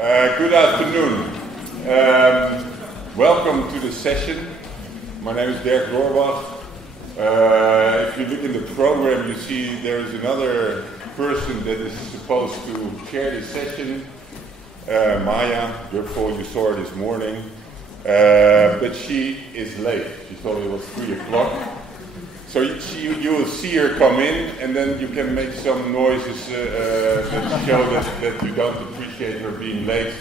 Good afternoon. Welcome to the session. My name is Dirk Loorbach. If you look in the program, you see there is another person that is supposed to chair this session. Maja, you saw her this morning. But she is late. She told me it was 3 o'clock. So you will see her come in, and then you can make some noises that show that you don't appreciate her being late.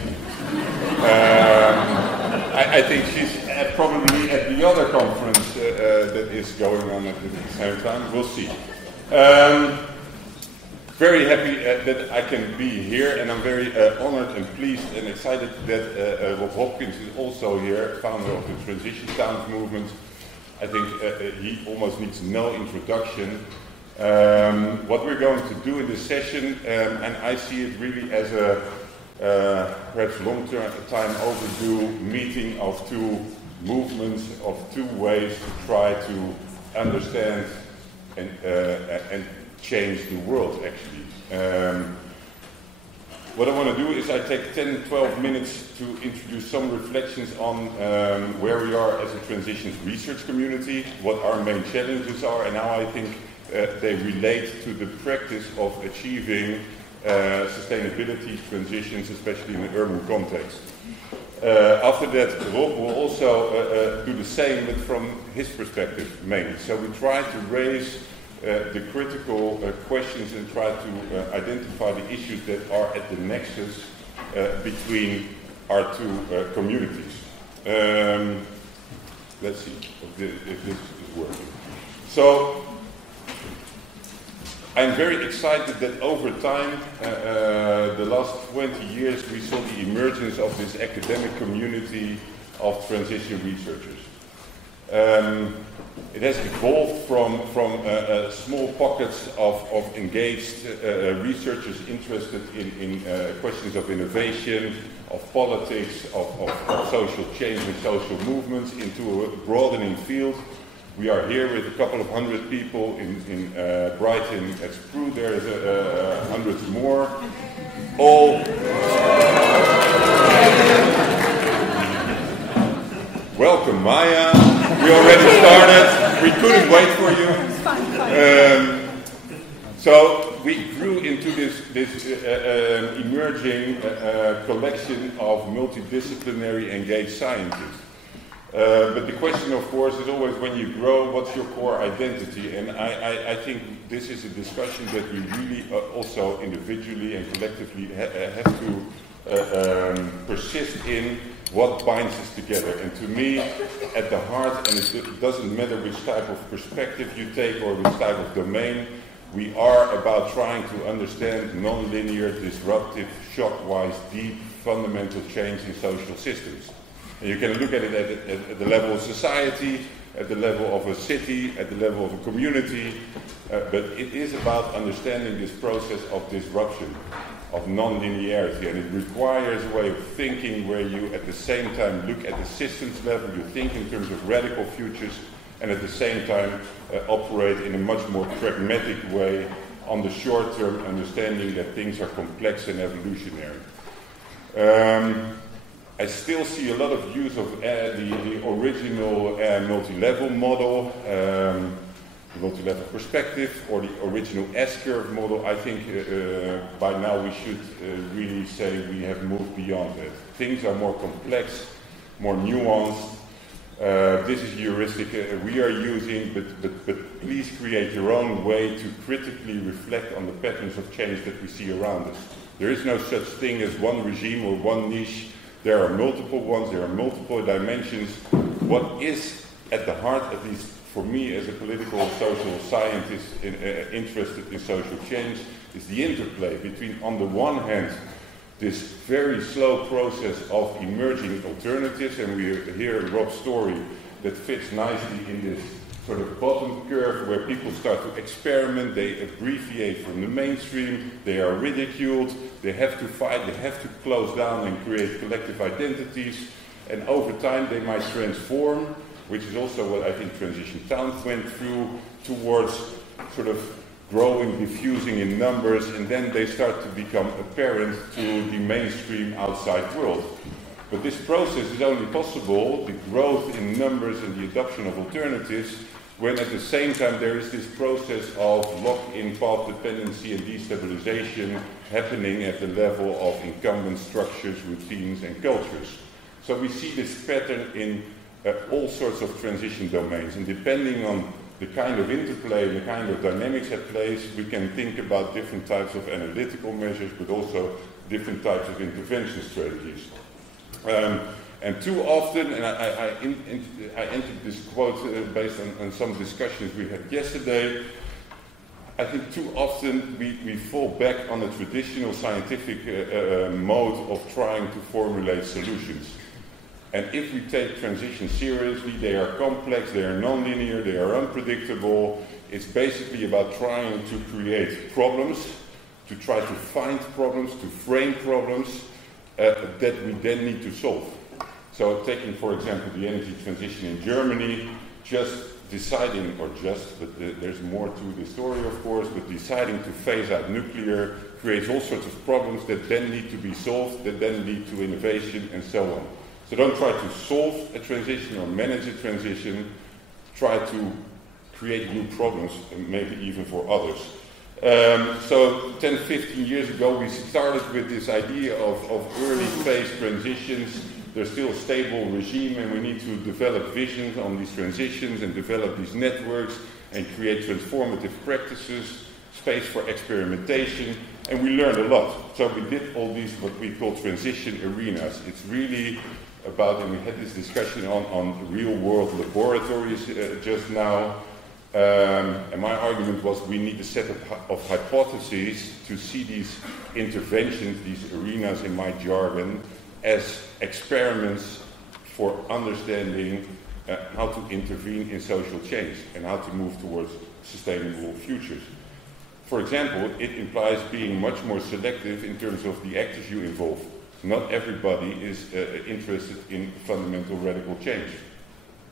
I think she's probably at the other conference that is going on at the same time. We'll see. Very happy that I can be here, and I'm very honored and pleased and excited that Rob Hopkins is also here, founder of the Transition Towns movement. I think he almost needs no introduction. What we're going to do in this session, and I see it really as a perhaps long-time overdue meeting of two movements, of two ways to try to understand and change the world, actually. What I want to do is I take 10-12 minutes to introduce some reflections on where we are as a transitions research community, what our main challenges are, and how I think they relate to the practice of achieving sustainability transitions, especially in the urban context. After that, Rob will also do the same, but from his perspective mainly. So we try to raise the critical questions and try to identify the issues that are at the nexus between our two communities. Let's see if this is working. So I'm very excited that over time, the last 20 years, we saw the emergence of this academic community of transition researchers. It has evolved from small pockets of engaged researchers interested in questions of innovation, of politics, of social change and social movements into a broadening field. We are here with a couple of hundred people in Brighton at Sprue. There's hundreds more. All welcome, Maja. We already started. We couldn't wait for you. So we grew into this emerging collection of multidisciplinary engaged scientists. But the question, of course, is always when you grow, what's your core identity? And I think this is a discussion that we really also individually and collectively have to persist in. What binds us together? And to me, at the heart, and it doesn't matter which type of perspective you take or which type of domain, we are about trying to understand non-linear, disruptive, shock-wise, deep, fundamental change in social systems. And you can look at it at the level of society, at the level of a city, at the level of a community, but it is about understanding this process of disruption, of non-linearity, and it requires a way of thinking where you at the same time look at the systems level, you think in terms of radical futures, and at the same time operate in a much more pragmatic way on the short-term understanding that things are complex and evolutionary. I still see a lot of use of the original multi-level model, the multi-level perspective, or the original S-curve model. I think by now we should really say we have moved beyond that. Things are more complex, more nuanced. This is a heuristic we are using, but please create your own way to critically reflect on the patterns of change that we see around us. There is no such thing as one regime or one niche. There are multiple ones, there are multiple dimensions. What is at the heart, at least for me as a political social scientist interested in social change, is the interplay between, on the one hand, this very slow process of emerging alternatives, and we hear Rob's story that fits nicely in this sort of bottom curve where people start to experiment, they abbreviate from the mainstream, they are ridiculed, they have to fight, they have to close down and create collective identities, and over time they might transform, which is also what I think Transition Towns went through, towards sort of growing, diffusing in numbers, and then they start to become apparent to the mainstream outside world. But this process is only possible, the growth in numbers and the adoption of alternatives, when at the same time there is this process of lock-in path dependency and destabilization happening at the level of incumbent structures, routines, and cultures. So we see this pattern in all sorts of transition domains, and depending on the kind of interplay, the kind of dynamics at place, we can think about different types of analytical measures, but also different types of intervention strategies. And too often, and I entered this quote based on some discussions we had yesterday, I think too often we fall back on a traditional scientific mode of trying to formulate solutions. And if we take transition seriously, they are complex, they are non-linear, they are unpredictable. It's basically about trying to create problems, to try to find problems, to frame problems that we then need to solve. So taking, for example, the energy transition in Germany, just deciding, or just, but there's more to the story, of course, but deciding to phase out nuclear creates all sorts of problems that then need to be solved, that then lead to innovation, and so on. So don't try to solve a transition or manage a transition, try to create new problems, maybe even for others. So 10, 15 years ago, we started with this idea of early phase transitions. There's still a stable regime, and we need to develop visions on these transitions and develop these networks and create transformative practices, space for experimentation, and we learned a lot. So we did all these, what we call transition arenas. It's really about, and we had this discussion on real-world laboratories just now, and my argument was we need a set of hypotheses to see these interventions, these arenas in my jargon, as experiments for understanding how to intervene in social change and how to move towards sustainable futures. For example, it implies being much more selective in terms of the actors you involve. Not everybody is interested in fundamental radical change.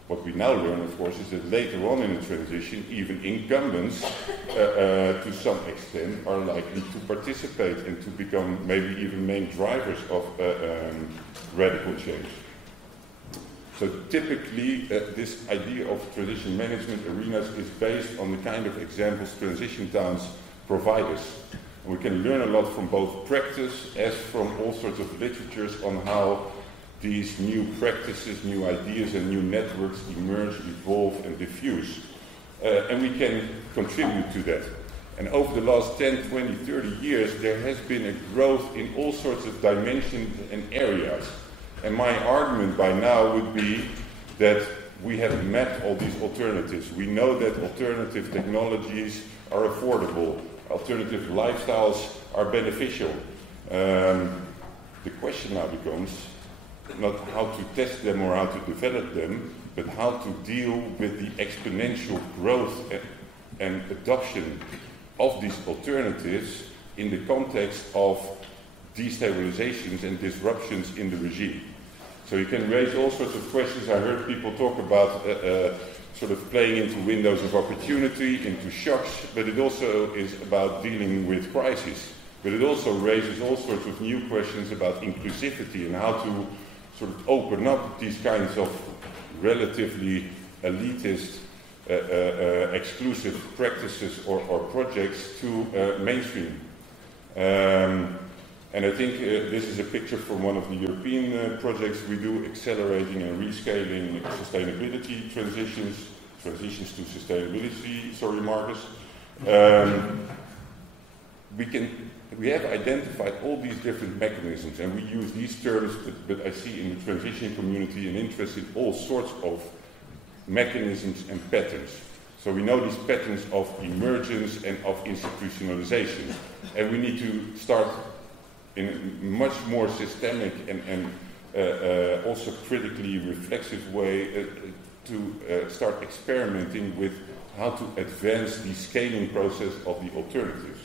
What we now learn, of course, is that later on in the transition, even incumbents, to some extent, are likely to participate and to become maybe even main drivers of radical change. So typically, this idea of transition management arenas is based on the kind of examples transition towns provide us. And we can learn a lot from both practice as from all sorts of literatures on how these new practices, new ideas, and new networks emerge, evolve, and diffuse. And we can contribute to that. And over the last 10, 20, 30 years, there has been a growth in all sorts of dimensions and areas. And my argument by now would be that we have mapped all these alternatives. We know that alternative technologies are affordable. Alternative lifestyles are beneficial. The question now becomes not how to test them or how to develop them, but how to deal with the exponential growth and adoption of these alternatives in the context of destabilizations and disruptions in the regime. So you can raise all sorts of questions. I heard people talk about sort of playing into windows of opportunity, into shocks, but it also is about dealing with crises. But it also raises all sorts of new questions about inclusivity and how to sort of open up these kinds of relatively elitist, exclusive practices or projects to mainstream. And I think this is a picture from one of the European projects we do, accelerating and rescaling sustainability transitions to sustainability, sorry Marcus. We have identified all these different mechanisms, and we use these terms, but I see in the transition community an interest in all sorts of mechanisms and patterns. So we know these patterns of emergence and of institutionalization, and we need to start in a much more systemic and also critically reflexive way to start experimenting with how to advance the scaling process of the alternatives.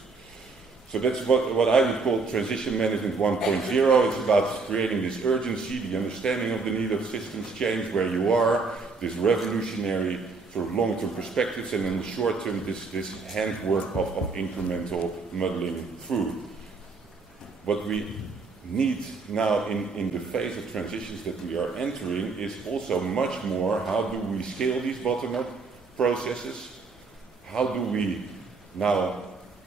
So that's what I would call transition management 1.0. It's about creating this urgency, the understanding of the need of systems change where you are, this revolutionary sort of long-term perspectives, and in the short term, this handwork of incremental muddling through. What we need now in the phase of transitions that we are entering is also much more, how do we scale these bottom-up processes? How do we now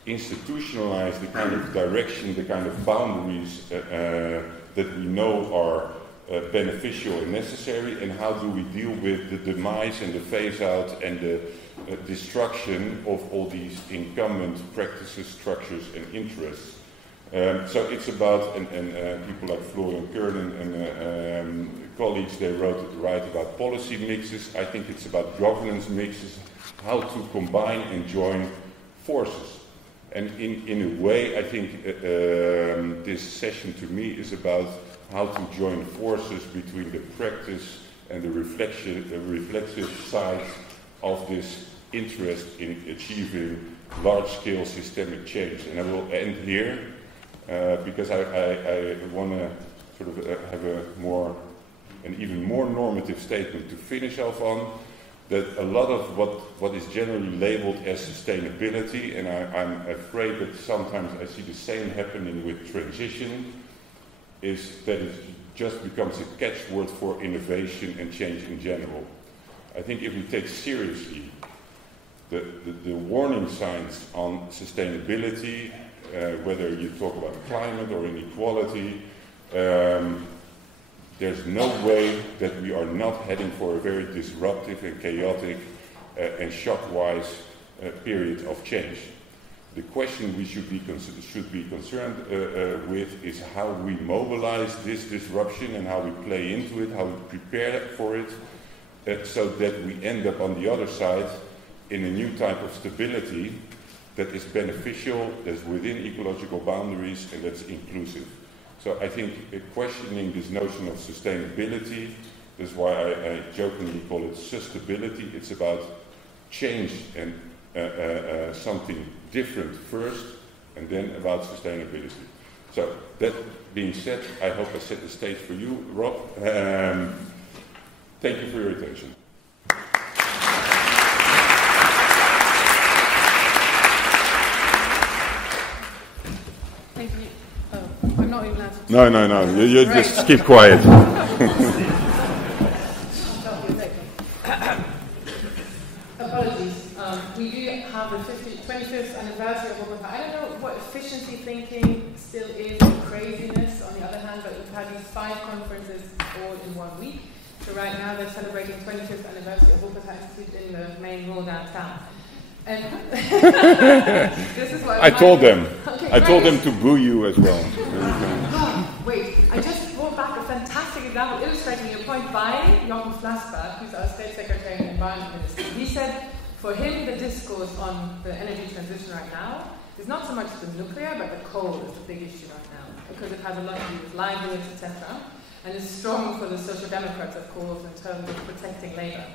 institutionalize the kind of direction, the kind of boundaries that we know are beneficial and necessary, and how do we deal with the demise and the phase-out and the destruction of all these incumbent practices, structures, and interests. So it's about, and people like Florian Kernen and colleagues, they write about policy mixes. I think it's about governance mixes, how to combine and join forces. And in a way, I think this session to me is about how to join forces between the practice and the reflexive side of this interest in achieving large-scale systemic change. And I will end here because I want to sort of have an even more normative statement to finish off on. That a lot of what is generally labeled as sustainability, and I'm afraid that sometimes I see the same happening with transition, is that it just becomes a catchword for innovation and change in general. I think if we take seriously the warning signs on sustainability, whether you talk about climate or inequality, there's no way that we are not heading for a very disruptive and chaotic and shockwise period of change. The question we should be concerned with is how we mobilize this disruption and how we play into it, how we prepare for it, so that we end up on the other side in a new type of stability that is beneficial, that's within ecological boundaries, and that's inclusive. So I think questioning this notion of sustainability is why I jokingly call it sustainability. It's about change and something different first, and then about sustainability. So that being said, I hope I set the stage for you, Rob. Thank you for your attention. No. You just keep quiet. Apologies. We do have the 25th anniversary of webinar. I don't know what efficiency thinking still is, or craziness on the other hand, but we've had these 5 conferences all in 1 week. So right now they're celebrating 25th anniversary of Wuppertal Institute in the main hall downtown. And this is what I told them. Okay, I told them to boo you as well. Wait, I just brought back a fantastic example illustrating your point by Jochen Flassbart, who's our State Secretary and Environment Minister. He said, for him, the discourse on the energy transition right now is not so much the nuclear, but the coal is the big issue right now, because it has a lot to do with livelihoods, etc., and is strong for the Social Democrats, of course, in terms of protecting labour.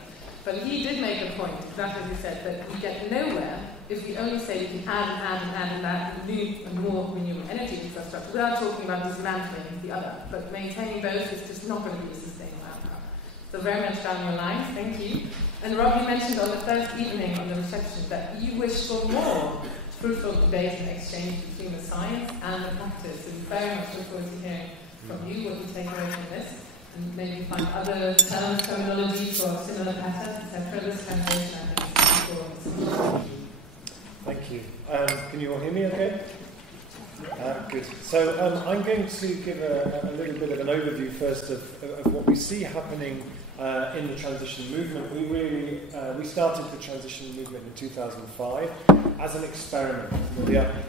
But he did make a point, exactly as he said, that we get nowhere if we only say we can add new and more renewable energy infrastructure without talking about dismantling the other. But maintaining both is just not going to be a sustainable outcome. So very much down your lines, thank you. And Rob, you mentioned on the first evening on the reception that you wish for more fruitful debate and exchange between the science and the practice. So we very much look forward to hearing from you what you take away from this. And maybe find other terms, terminology for similar patterns, etc. This translation, I think, is important. Thank you. Can you all hear me okay? Good. So I'm going to give a little bit of an overview first of what we see happening in the transition movement. We started the transition movement in 2005 as an experiment.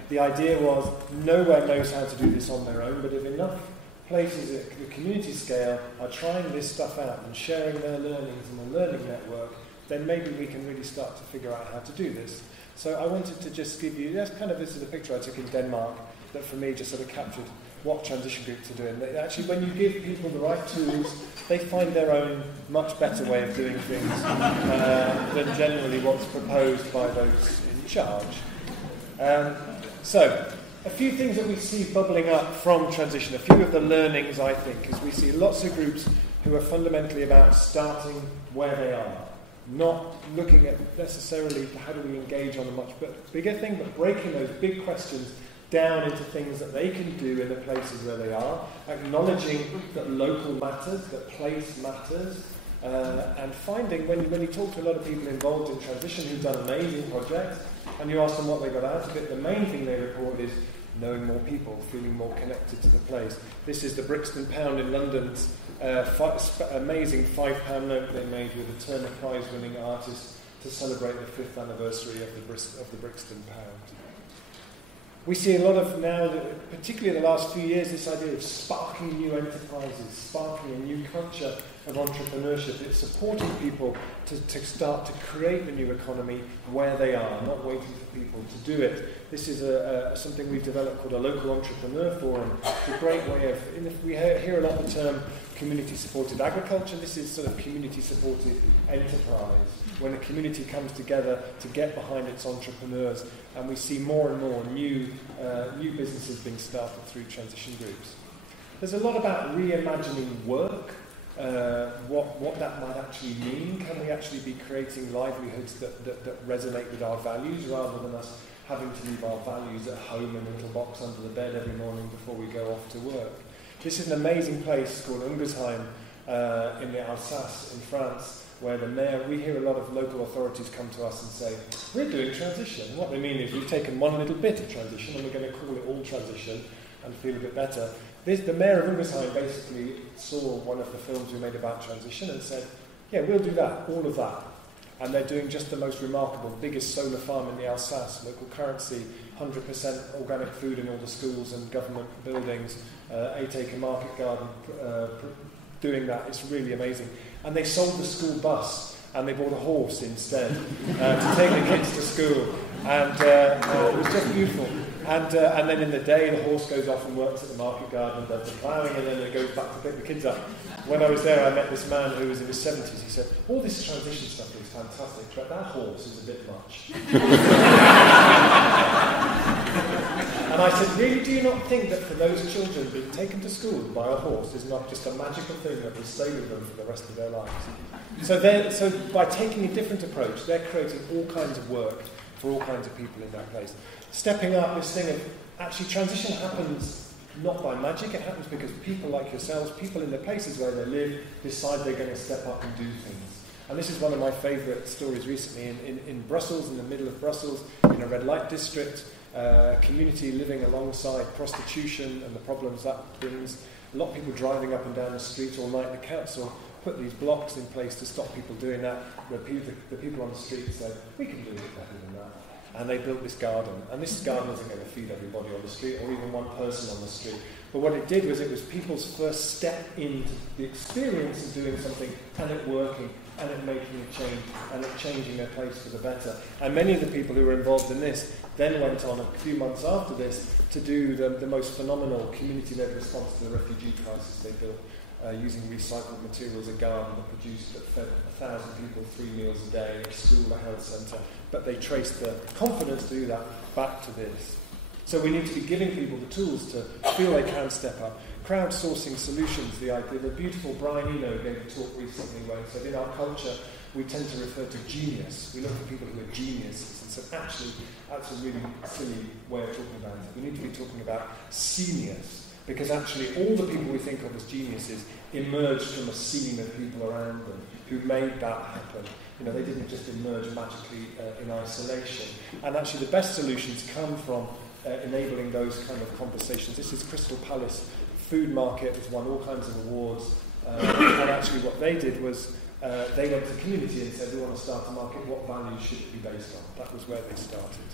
The idea was nowhere knows how to do this on their own, but if enough places at the community scale are trying this stuff out and sharing their learnings in the learning network, then maybe we can really start to figure out how to do this. So I wanted to just give you, this is a picture I took in Denmark that for me just sort of captured what transition groups are doing. They actually, when you give people the right tools, they find their own much better way of doing things than generally what's proposed by those in charge. So, a few things that we see bubbling up from transition, a few of the learnings, I think, is we see lots of groups who are fundamentally about starting where they are. not looking at necessarily how do we engage on a much bigger thing, but breaking those big questions down into things that they can do in the places where they are, acknowledging that local matters, that place matters, and finding, when you talk to a lot of people involved in transition who've done amazing projects, and you ask them what they got out of it, the main thing they report is knowing more people, feeling more connected to the place. This is the Brixton Pound in London's amazing £5 note they made with a Turner Prize-winning artist to celebrate the 5th anniversary of the Brixton Pound. We see a lot of now, particularly in the last few years, this idea of sparking new enterprises, sparking a new culture of entrepreneurship. It's supporting people to start to create the new economy where they are, not waiting for people to do it. This is something we've developed called a local entrepreneur forum. It's a great way of, we hear a lot the term community-supported agriculture. This is sort of community-supported enterprise, when a community comes together to get behind its entrepreneurs, and we see more and more new businesses being started through transition groups. There's a lot about reimagining work, what that might actually mean. Can we actually be creating livelihoods that resonate with our values, rather than us having to leave our values at home in a little box under the bed every morning before we go off to work? This is an amazing place called Ungersheim in the Alsace in France, where the mayor, we hear a lot of local authorities come to us and say, we're doing transition. What they mean is we've taken one little bit of transition and we're going to call it all transition and feel a bit better. The mayor of Ungersheim basically saw one of the films we made about transition and said, yeah, we'll do that, all of that. And they're doing just the most remarkable, biggest solar farm in the Alsace, local currency, 100% organic food in all the schools and government buildings, 8-acre market garden, doing that. It's really amazing. And they sold the school bus and they bought a horse instead to take the kids to school. And it was just beautiful. And then in the day, the horse goes off and works at the market garden, does the ploughing, and then it goes back to pick the kids up. When I was there, I met this man who was in his 70s. He said, all this transition stuff is fantastic, but that horse is a bit much. And I said, really, do you not think that for those children being taken to school by a horse is not just a magical thing that will stay with them for the rest of their lives? So by taking a different approach, they're creating all kinds of work for all kinds of people in that place. Stepping up this thing of, actually transition happens not by magic, it happens because people like yourselves, people in the places where they live, decide they're going to step up and do things. And this is one of my favourite stories recently in Brussels, in the middle of Brussels, in a red light district, community living alongside prostitution and the problems that brings. A lot of people driving up and down the street all night. The council put these blocks in place to stop people doing that, where the people on the street said, we can do it better than that. And they built this garden. And this garden isn't going to feed everybody on the street, or even one person on the street. But what it did was, it was people's first step into the experience of doing something, and it working, and it making a change, and it changing their place for the better. And many of the people who were involved in this then went on a few months after this to do the most phenomenal community-led response to the refugee crisis they built, using recycled materials, a garden that produced, that fed 1,000 people 3 meals a day, a school, a health centre. But they traced the confidence to do that back to this. So we need to be giving people the tools to feel they can step up. Crowdsourcing solutions, the idea, the beautiful Brian Eno gave a talk recently where he said, in our culture, we tend to refer to genius. We look for people who are geniuses. And so actually, that's a really silly way of talking about it. We need to be talking about seniors. Because actually, all the people we think of as geniuses emerged from a scene of people around them who made that happen. You know, they didn't just emerge magically in isolation. And actually, the best solutions come from enabling those kind of conversations. This is Crystal Palace Food Market, has won all kinds of awards. And actually, what they did was they went to the community and said, we want to start a market. What values should it be based on? That was where they started.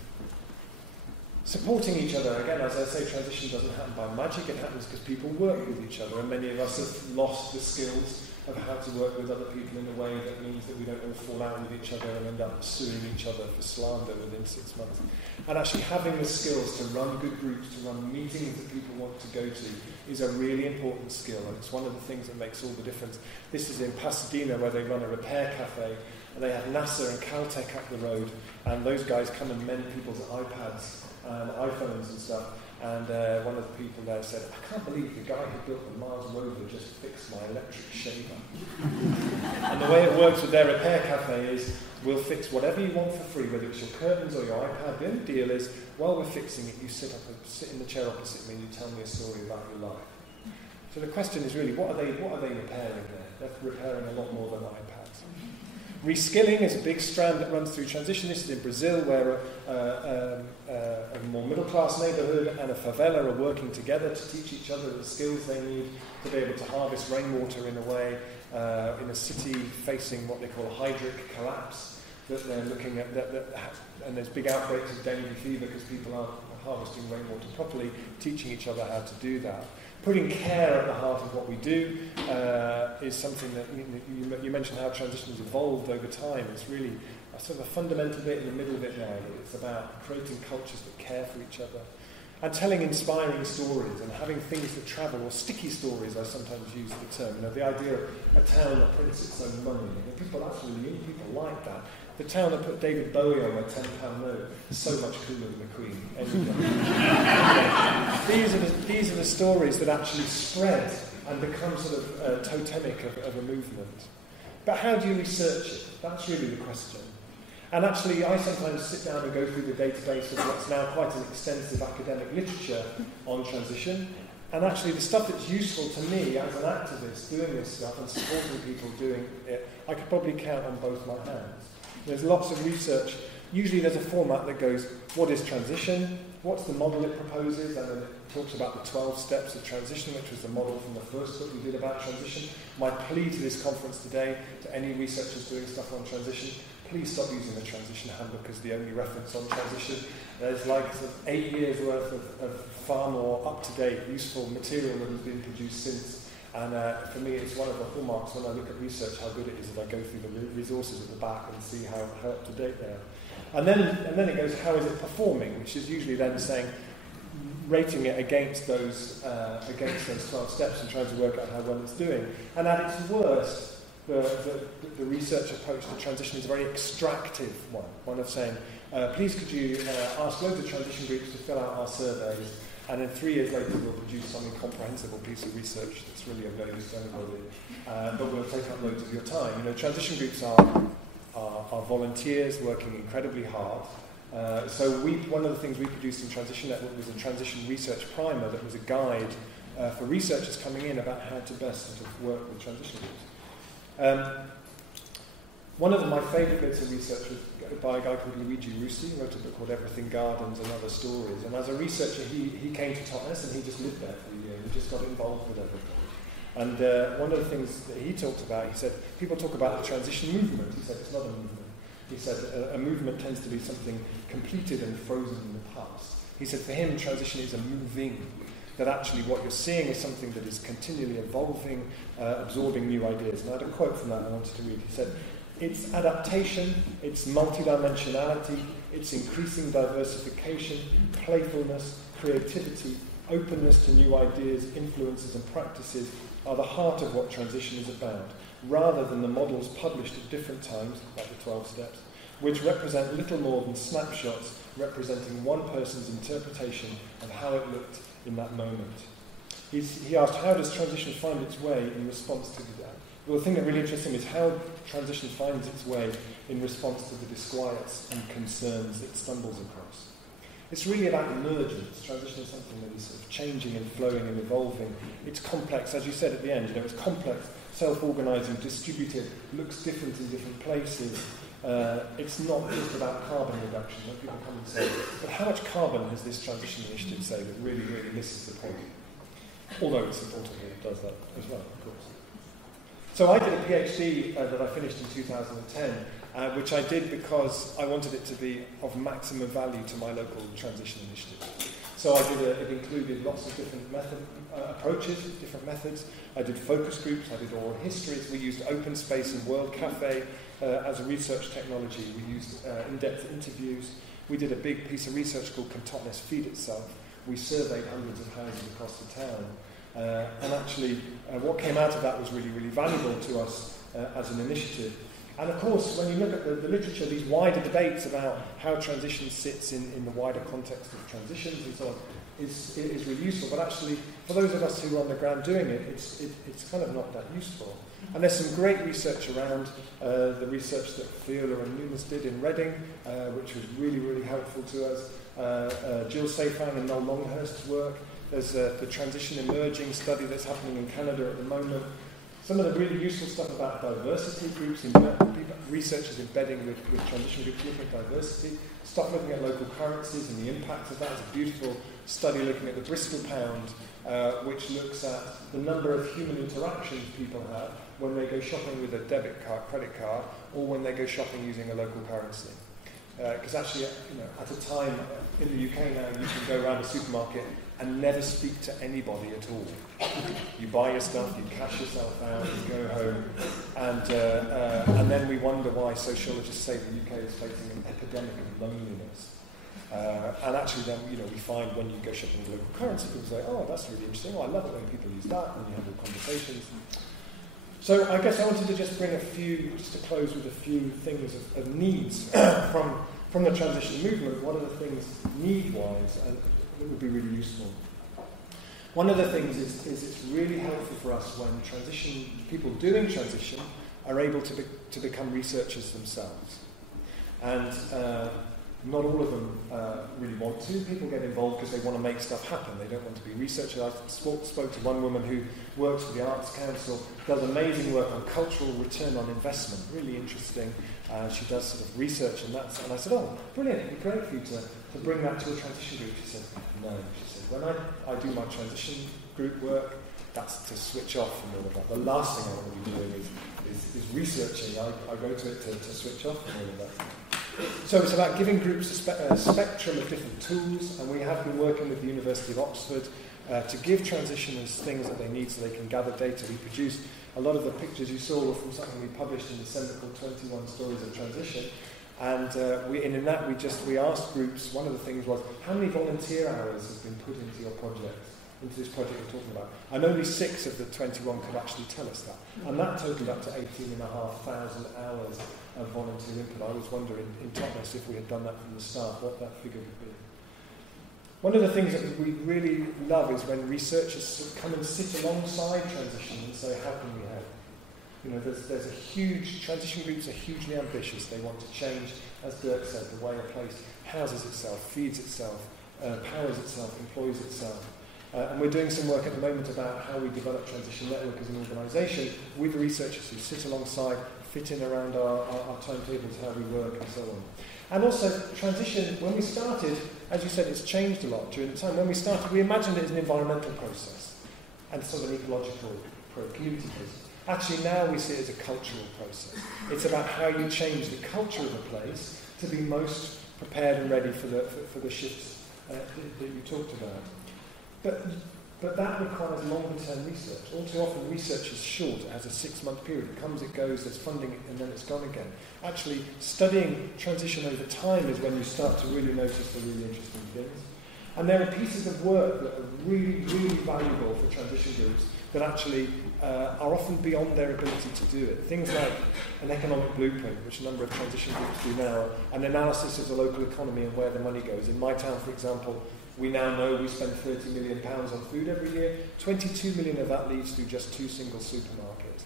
Supporting each other, again, as I say, transition doesn't happen by magic, it happens because people work with each other, and many of us have lost the skills of how to work with other people in a way that means that we don't all fall out with each other and end up suing each other for slander within 6 months. And actually having the skills to run good groups, to run meetings that people want to go to, is a really important skill, and it's one of the things that makes all the difference. This is in Pasadena, where they run a repair cafe, and they have NASA and Caltech up the road, and those guys come and mend people's iPads and iPhones and stuff, And one of the people there said, I can't believe the guy who built the Mars rover just fixed my electric shaver. And the way it works with their repair cafe is, we'll fix whatever you want for free, whether it's your curtains or your iPad. The only deal is, while we're fixing it, you sit in the chair opposite me and you tell me a story about your life. So the question is really, what are they repairing there? They're repairing a lot more than iPads. Reskilling is a big strand that runs through transition. This is in Brazil, where a more middle-class neighbourhood and a favela are working together to teach each other the skills they need to be able to harvest rainwater in a way, in a city facing what they call a hydric collapse, that they're looking at, and there's big outbreaks of dengue fever because people aren't harvesting rainwater properly, teaching each other how to do that. Putting care at the heart of what we do is something that you mentioned how transition has evolved over time. It's really a sort of a fundamental bit in the middle of it now. It's about creating cultures that care for each other and telling inspiring stories and having things that travel, or sticky stories, I sometimes use the term. You know, the idea of a town that prints its own money. People like that. The town that put David Bowie on a £10 note is so much cooler than the Queen. These are the stories that actually spread and become sort of totemic of a movement. But how do you research it? That's really the question. And actually, I sometimes sit down and go through the database of what's now quite an extensive academic literature on transition. And actually, the stuff that's useful to me as an activist doing this stuff and supporting people doing it, I could probably count on both my hands. There's lots of research. Usually there's a format that goes, what is transition? What's the model it proposes? And then it talks about the 12 steps of transition, which was the model from the first book we did about transition. My plea to this conference today, to any researchers doing stuff on transition, please stop using the transition handbook as the only reference on transition. There's like sort of 8 years worth of far more up-to-date, useful material that has been produced since. And for me, it's one of the hallmarks when I look at research, how good it is if I go through the resources at the back and see how up-to-date they are. And then it goes, how is it performing? Which is usually then saying, rating it against those 12 steps and trying to work out how well it's doing. And at its worst, the research approach to transition is a very extractive one of saying, please could you ask loads of transition groups to fill out our surveys, and then 3 years later we'll produce some incomprehensible piece of research that's really of no use to anybody, but we'll take up loads of your time. You know, transition groups are volunteers working incredibly hard. So one of the things we produced in Transition Network was a transition research primer that was a guide for researchers coming in about how to best sort of work with transition groups. One of my favourite bits of research was by a guy called Luigi Rusti, who wrote a book called Everything Gardens and Other Stories. And as a researcher, he came to Totnes and he just lived there for a year. He just got involved with everything. And one of the things that he talked about, he said, people talk about the transition movement. He said, it's not a movement. He said, a movement tends to be something completed and frozen in the past. He said, for him, transition is a moving. That actually what you're seeing is something that is continually evolving, absorbing new ideas. And I had a quote from that I wanted to read. He said, it's adaptation, it's multidimensionality, it's increasing diversification, playfulness, creativity, openness to new ideas, influences and practices are the heart of what transition is about, rather than the models published at different times, like the 12 steps, which represent little more than snapshots representing one person's interpretation of how it looked in that moment. He asked, how does transition find its way in response to that? Well, the thing that really interests him is how transition finds its way in response to the disquiets and concerns it stumbles across. It's really about emergence. Transition is something that is sort of changing and flowing and evolving. It's complex, as you said at the end, it's complex, self-organising, distributed, looks different in different places. It's not just about carbon reduction. When people come and say, but how much carbon has this transition initiative say that really, really misses the point? Although it's important that it does that as well, of course. So I did a PhD that I finished in 2010, which I did because I wanted it to be of maximum value to my local transition initiative. So it included lots of different approaches, different methods. I did focus groups, I did oral histories, we used open space and World Cafe as a research technology. We used in-depth interviews. We did a big piece of research called Can Totnes Feed Itself? We surveyed hundreds of houses across the town. And actually, what came out of that was really, really valuable to us as an initiative. And of course, when you look at the literature, these wider debates about how transition sits in the wider context of transitions and so on, is really useful. But actually, for those of us who are on the ground doing it, it's kind of not that useful. And there's some great research around the research that Fiola and Nunes did in Reading, which was really, really helpful to us. Jill Safang and Noel Longhurst's work. There's the Transition Emerging study that's happening in Canada at the moment. Some of the really useful stuff about diversity groups, researchers embedding with transition groups, looking at diversity, stuff looking at local currencies and the impact of that. There's a beautiful study looking at the Bristol pound, which looks at the number of human interactions people have when they go shopping with a debit card, credit card, or when they go shopping using a local currency. Because actually, at a time in the UK now, you can go around a supermarket and never speak to anybody at all. You buy your stuff, you cash yourself out, you go home, and then we wonder why sociologists say the UK is facing an epidemic of loneliness. And actually then, we find when you go shopping with local currency, people say, oh, that's really interesting, oh, I love it when people use that, and you have all conversations. So I guess I wanted to just bring just to close with a few things of needs from the transition movement. What are the things need-wise that would be really useful? One of the things is it's really helpful for us when people doing transition are able to become researchers themselves. And not all of them really want to. People get involved because they want to make stuff happen. They don't want to be researchers. I spoke to one woman who works for the Arts Council, does amazing work on cultural return on investment, really interesting. She does sort of research and that. And I said, oh, brilliant, it'd be great for you to bring that to a transition group. She said, no. She said, when I do my transition group work, that's to switch off from all of that. The last thing I want to be doing is researching. I go to it to switch off from all of that. So it's about giving groups a spectrum of different tools, and we have been working with the University of Oxford to give transitioners things that they need so they can gather data. We produced a lot of the pictures you saw were from something we published in December called 21 Stories of Transition. And in that we asked groups, one of the things was, how many volunteer hours have been put into your project, into this project we're talking about? And only 6 of the 21 could actually tell us that. And that totaled up to 18,500 hours of volunteer input. I was wondering in Totnes if we had done that from the start, what that figure would be. One of the things that we really love is when researchers come and sit alongside transition and say, how can we help? There's a huge, transition groups are hugely ambitious. They want to change, as Dirk said, the way a place houses itself, feeds itself, powers itself, employs itself. And we're doing some work at the moment about how we develop Transition Network as an organisation with researchers who sit alongside, fit in around our timetables, how we work and so on. And also, transition, when we started, as you said, it's changed a lot during the time. When we started, we imagined it as an environmental process and sort of an ecological community process. Actually, now we see it as a cultural process. It's about how you change the culture of a place to be most prepared and ready for the shifts that you talked about. But that requires longer-term research. All too often, research is short. It has a 6-month period. It comes, it goes, there's funding, and then it's gone again. Actually, studying transition over time is when you start to really notice the really interesting things. And there are pieces of work that are really, really valuable for transition groups that actually are often beyond their ability to do it. Things like an economic blueprint, which a number of transition groups do now, an analysis of the local economy and where the money goes. In my town, for example, we now know we spend £30 million on food every year. 22 million of that leads through just 2 single supermarkets.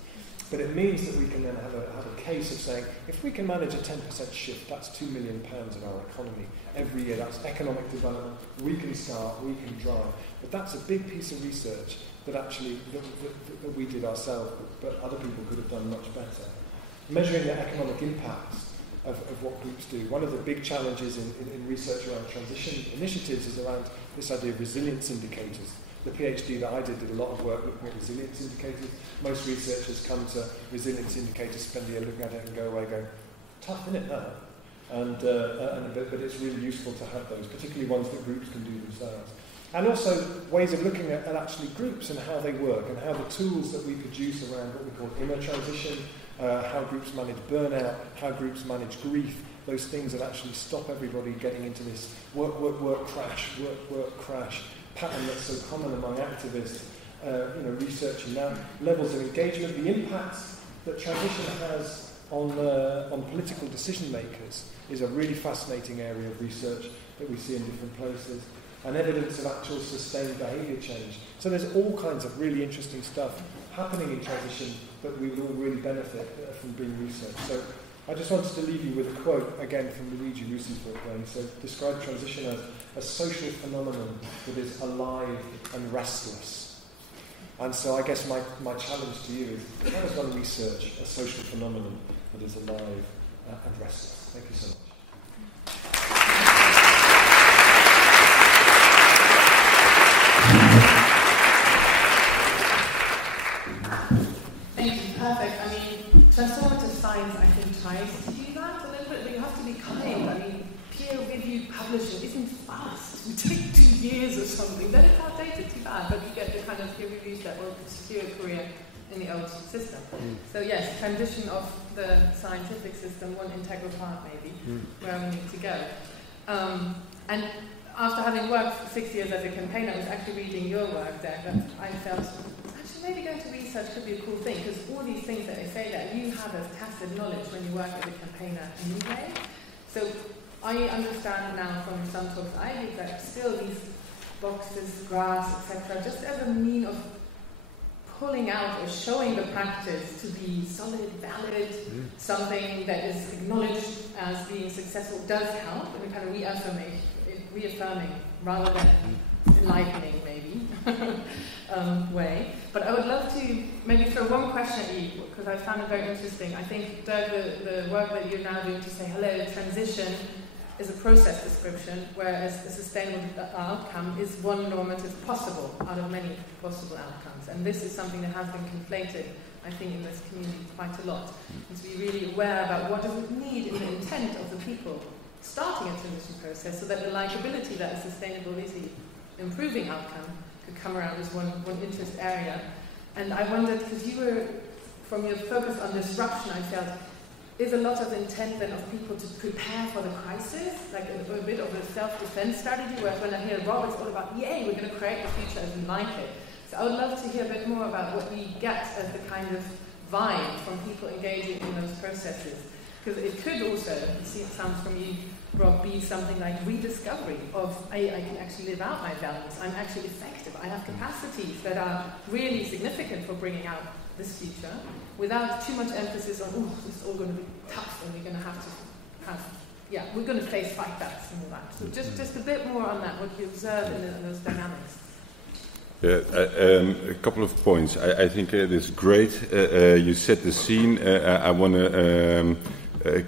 But it means that we can then have a case of saying, if we can manage a 10% shift, that's £2 million of our economy every year. That's economic development. We can start, we can drive. But that's a big piece of research that actually that we did ourselves, but other people could have done much better. Measuring the economic impacts of what groups do. One of the big challenges in research around transition initiatives is around this idea of resilience indicators. The PhD that I did a lot of work looking at resilience indicators. Most researchers come to resilience indicators, spend a year looking at it and go away going, tough, isn't it, that? But it's really useful to have those, particularly ones that groups can do themselves. And also ways of looking at actually groups and how they work and how the tools that we produce around what we call inner transition, how groups manage burnout, how groups manage grief, those things that actually stop everybody getting into this work crash pattern that's so common among activists, researching now levels of engagement, the impacts that transition has on political decision makers is a really fascinating area of research that we see in different places. and evidence of actual sustained behaviour change. So there's all kinds of really interesting stuff happening in transition that we would all really benefit from being researched. So I just wanted to leave you with a quote again from Luigi Russi's book, where he said, describe transition as a social phenomenon that is alive and restless. And so I guess my challenge to you is, how does one research a social phenomenon that is alive and restless? Thank you so much. Thank you. Perfect. I mean, transformative science, I think, tries to do that a little bit, but you have to be kind. I mean, peer-reviewed publishing isn't fast. It takes 2 years or something. Then it's outdated, too bad, but you get the kind of peer reviews that will secure a career in the old system. So yes, transition of the scientific system, one integral part maybe, where we need to go. And after having worked for 6 years as a campaigner, I was actually reading your work there, that I felt actually maybe going to research could be a cool thing, because all these things that they say there, you have as tacit knowledge when you work as a campaigner anyway. So I understand now from some talks I give that still these boxes, graphs, etc., just as a mean of pulling out or showing the practice to be solid, valid, something that is acknowledged as being successful does help in a kind of reaffirming rather than enlightening maybe way. But I would love to maybe throw one question at you, because I found it very interesting. I think, Dirk, the work that you're now doing to say, hello, transition is a process description, whereas a sustainable outcome is one normative possible out of many possible outcomes. And this is something that has been conflated, I think, in this community quite a lot. And to be really aware about what does it need in the intent of the people starting a transition process, so that the likability that a sustainability improving outcome could come around as one interest area. And I wondered, because you were, from your focus on disruption, I felt, is a lot of intent then of people to prepare for the crisis, like a bit of a self-defense strategy, whereas when I hear Rob, it's all about, yay, we're going to create the future as we like it. So I would love to hear a bit more about what we get as the kind of vibe from people engaging in those processes. Because it could also, it sounds from you, Rob, be something like rediscovery of, I can actually live out my values, I'm actually effective, I have capacities that are really significant for bringing out this future, without too much emphasis on, oh, this is all going to be tough and we're going to have, we're going to face fight-backs and all that. So just a bit more on that, what you observe in those dynamics. A couple of points. I think it is great. You set the scene. I want to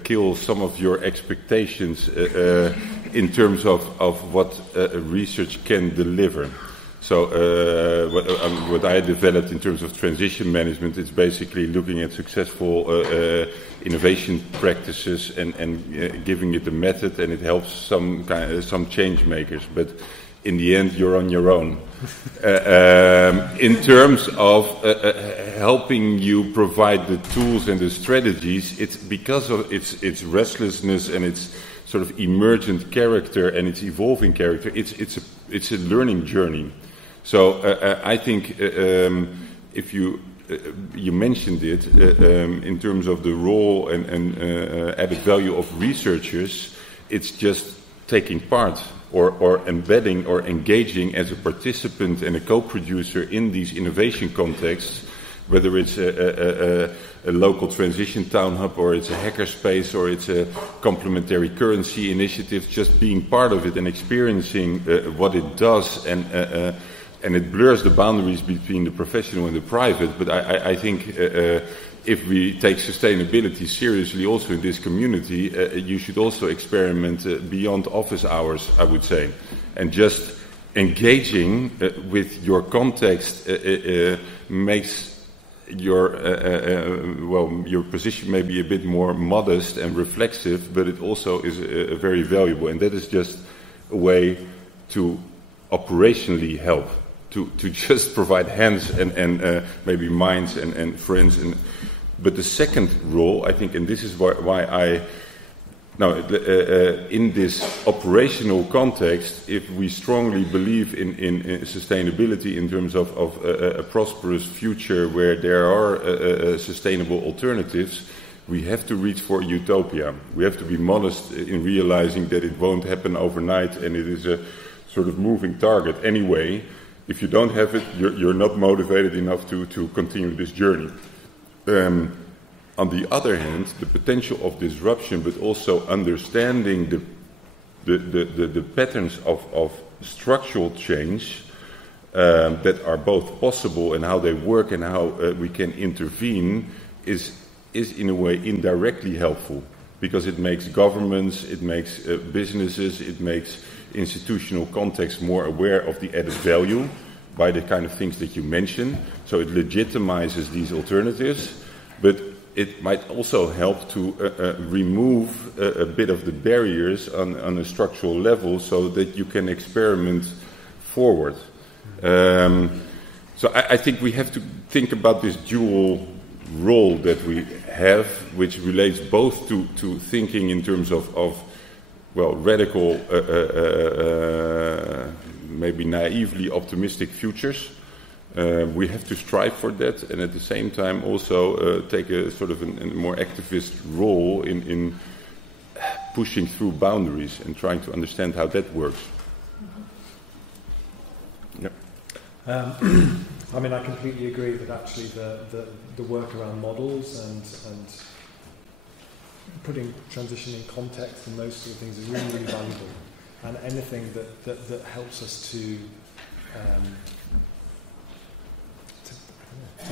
kill some of your expectations in terms of what research can deliver. So what I developed in terms of transition management is basically looking at successful innovation practices and giving it a method, and it helps some change makers. But in the end, you're on your own. In terms of helping you provide the tools and the strategies, it's because of its restlessness and its sort of emergent character and its evolving character. It's a learning journey. So I think if you mentioned it in terms of the role and added value of researchers, it's just taking part or embedding or engaging as a participant and a co-producer in these innovation contexts, whether it's a local transition town hub or it's a hackerspace or it's a complementary currency initiative, just being part of it and experiencing what it does, and it blurs the boundaries between the professional and the private. But I think if we take sustainability seriously also in this community, you should also experiment beyond office hours, I would say. And just engaging with your context makes your position maybe a bit more modest and reflexive, but it also is very valuable. And that is just a way to operationally help, to just provide hands and maybe minds and friends. But the second role, I think, and this is why in this operational context, if we strongly believe in sustainability in terms of a prosperous future where there are sustainable alternatives, we have to reach for utopia. We have to be modest in realizing that it won't happen overnight, and it is a sort of moving target anyway. If you don't have it, you're not motivated enough to continue this journey. On the other hand, the potential of disruption, but also understanding the patterns of structural change that are both possible and how they work and how we can intervene is in a way indirectly helpful, because it makes governments, it makes businesses, it makes institutional context more aware of the added value by the kind of things that you mentioned. So it legitimizes these alternatives, but it might also help to remove a bit of the barriers on a structural level so that you can experiment forward. So I think we have to think about this dual role that we have, which relates both to thinking in terms of radical, maybe naively optimistic futures. We have to strive for that, and at the same time also take a sort of a more activist role in pushing through boundaries and trying to understand how that works. Yeah. I mean, I completely agree that actually the work around models and putting transition in context and those sort of things is really, really valuable. And anything that helps us to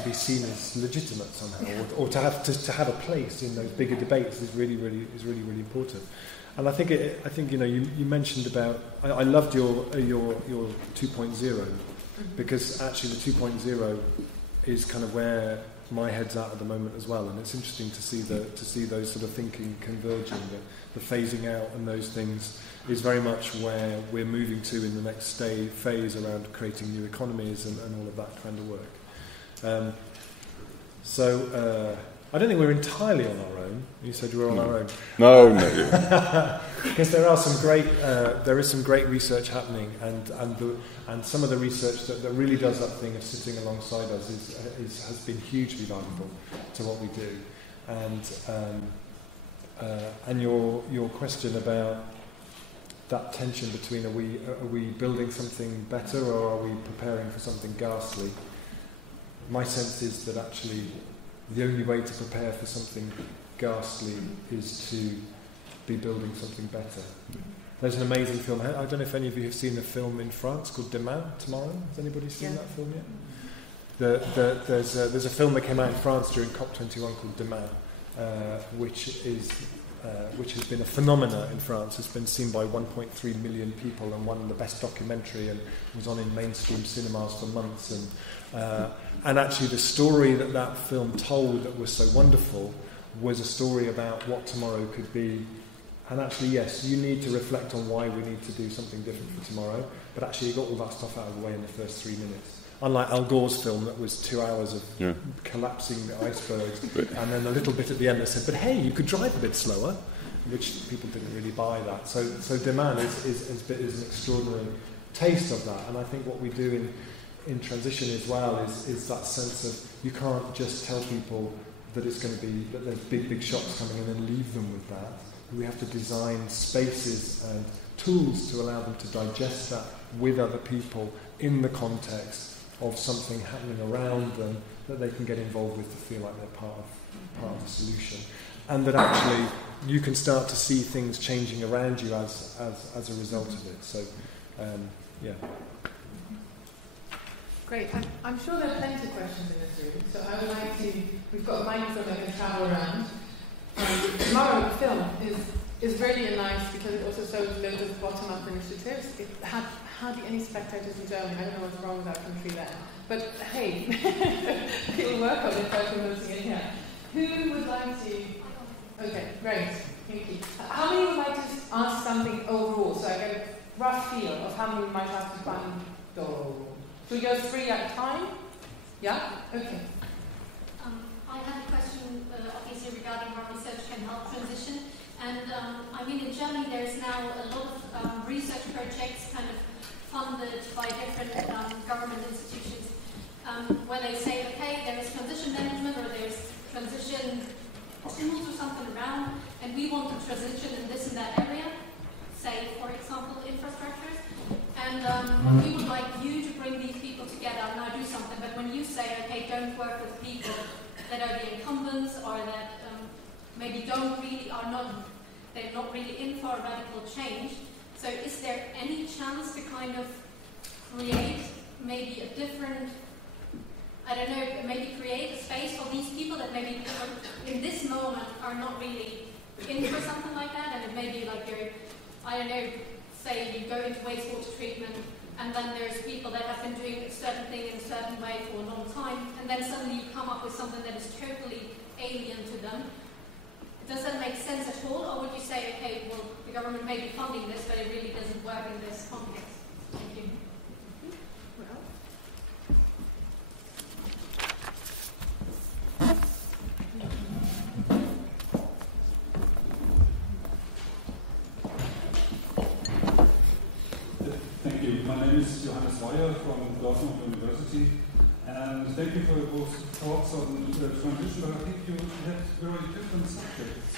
be seen as legitimate somehow, or to have a place in those bigger debates is really important. And I think you mentioned about I loved your 2.0, because actually the 2.0 is kind of where my head's at the moment as well, and it's interesting to see those sort of thinking converging. The phasing out and those things is very much where we're moving to in the next phase around creating new economies and all of that kind of work. So I don't think we're entirely on our own. You said you were on our own. No. Because there is some great research happening, and some of the research that really does that thing of sitting alongside us has been hugely valuable to what we do. And your question about that tension between are we building something better or are we preparing for something ghastly? My sense is that actually the only way to prepare for something ghastly is to be building something better. There's an amazing film. I don't know if any of you have seen the film in France called Demain, Tomorrow. Has anybody seen that film yet? There's a film that came out in France during COP21 called Demain, which has been a phenomena in France. It's been seen by 1.3 million people and won the best documentary and was on in mainstream cinemas for months. And actually the story that film told that was so wonderful was a story about what tomorrow could be. And actually, yes, you need to reflect on why we need to do something different for tomorrow, but actually you got all that stuff out of the way in the first 3 minutes. Unlike Al Gore's film that was 2 hours of collapsing the icebergs, and then a little bit at the end that said, but hey, you could drive a bit slower, which people didn't really buy that. So Demain is an extraordinary taste of that. And I think what we do in transition as well is that sense of you can't just tell people that it's going to be, that there's big shocks coming and then leave them with that. We have to design spaces and tools to allow them to digest that with other people in the context of something happening around them that they can get involved with to feel like they're part of the solution. And that actually you can start to see things changing around you as a result of it. So, yeah. Great. I'm sure there are plenty of questions in this room, so I would like to, we've got a microphone that can travel around. Tomorrow, the film is really nice because it also shows loads of bottom-up initiatives. It had hardly any spectators in Germany. I don't know what's wrong with our country there. But hey, it'll work on it by promoting it here. Who would like to... Okay, great. Thank you. How many would like to ask something overall, so I get a rough feel of how many we might have to find? Should we go 3 at a time? Yeah? Okay. I have a question, obviously, regarding how research can help transition. And I mean, in Germany, there's now a lot of research projects kind of funded by different government institutions where they say, okay, there is transition management or there's transition tools or something around, and we want to transition in this and that area, say, for example, infrastructures. And incumbents or that maybe they're not really in for a radical change. So is there any chance to kind of create maybe a different, I don't know, maybe create a space for these people that maybe in this moment are not really in for something like that, and it may be like you're, I don't know, say you go into wastewater treatment and then there's people that have been doing a certain thing in a certain way for a long time, and then suddenly you come up with something that is totally alien to them. Does that make sense at all, or would you say, okay, well, the government may be funding this, but it really doesn't work in this context? Thank you. Thank you. My name is Maja from Dortmund University, and thank you for both talks on transition. But I think you had very different subjects.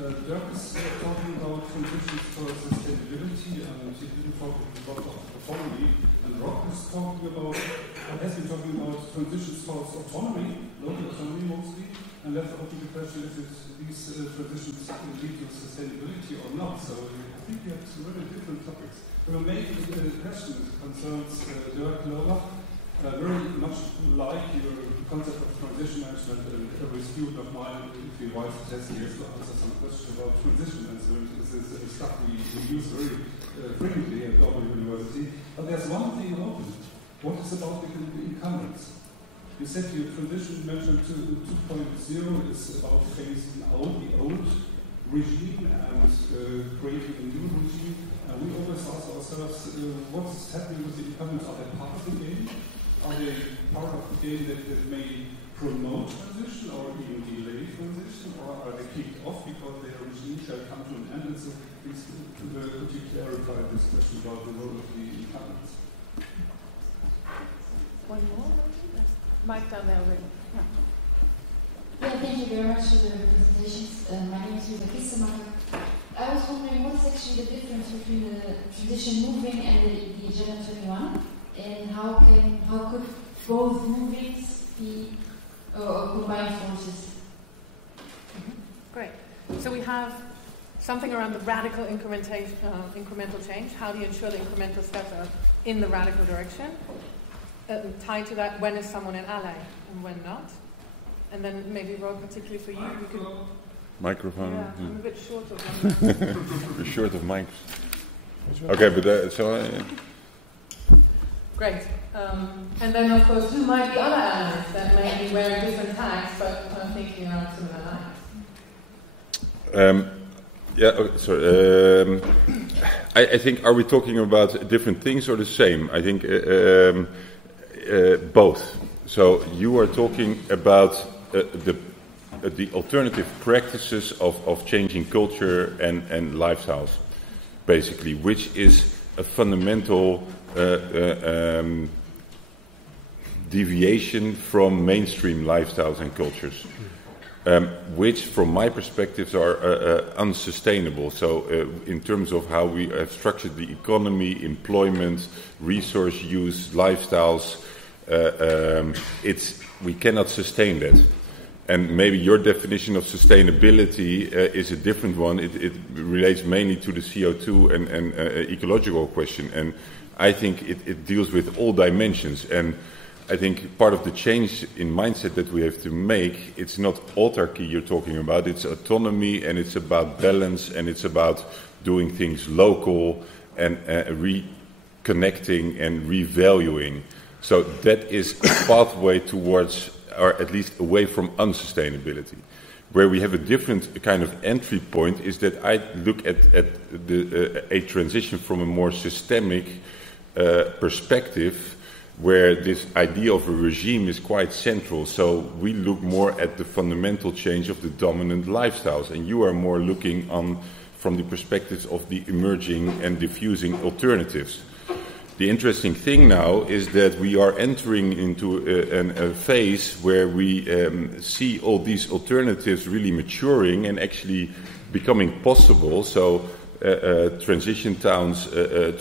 Dirk is talking about transitions for sustainability, and he didn't talk about autonomy. And Rob is talking about, has been talking about transitions for autonomy, local autonomy mostly, and left open the question if these transitions lead to sustainability or not. So I think we have some very different topics. We will make the question that concerns Dirk Lower, very much like your concept of transition management, and every student of mine, if he writes a test, he has to answer some questions about transition management. This is stuff we use very frequently at Dortmund University. But there's one thing open. What is about the incumbents? You said your transition management 2.0 is about phasing out the old regime and creating a new regime. We always ask ourselves, what's happening with the incumbents? Are they part of the game? Are they part of the game that may promote transition or even delay transition? Or are they kicked off because their regime shall come to an end? And so please, could you clarify this question about the role of the incumbents? One more? Mike down there already. Yeah. Yeah, thank you very much for the presentations. My name is weberkissemakers. I was wondering what's actually the difference between the transition moving and the Agenda 21, and how could both movings be combined forces? Great. So we have something around the radical incremental change. How do you ensure the incremental steps are in the radical direction? Tied to that, when is someone an ally and when not? And then maybe, Rob, particularly for you, you could... Microphone. Yeah, I'm a bit short of them. You're short of mics. Okay, but Great. And then, of course, who might be other allies that may be wearing different tags, but thinking around similar lines? I think, are we talking about different things or the same? I think both. So you are talking about the alternative practices of changing culture and lifestyles, basically, which is a fundamental deviation from mainstream lifestyles and cultures, which, from my perspectives, are unsustainable. So, in terms of how we have structured the economy, employment, resource use, lifestyles, we cannot sustain that. And maybe your definition of sustainability is a different one. It relates mainly to the CO2 and ecological question. And I think it deals with all dimensions. And I think part of the change in mindset that we have to make, it's not autarky you're talking about, it's autonomy, and it's about balance, and it's about doing things local and reconnecting and revaluing. So that is a pathway towards, or at least away from, unsustainability. Where we have a different kind of entry point is that I look at a transition from a more systemic perspective, where this idea of a regime is quite central. So we look more at the fundamental change of the dominant lifestyles, and you are more looking on from the perspectives of the emerging and diffusing alternatives. The interesting thing now is that we are entering into a phase where we see all these alternatives really maturing and actually becoming possible. So transition towns,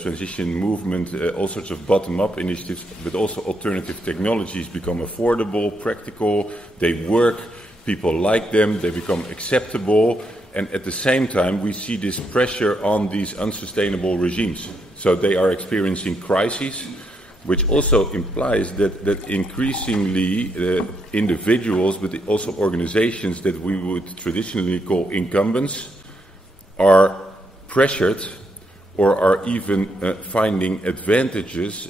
transition movement, all sorts of bottom-up initiatives, but also alternative technologies become affordable, practical, they work. people like them, they become acceptable, and at the same time we see this pressure on these unsustainable regimes. So they are experiencing crises, which also implies that increasingly individuals, but also organizations that we would traditionally call incumbents, are pressured or are even finding advantages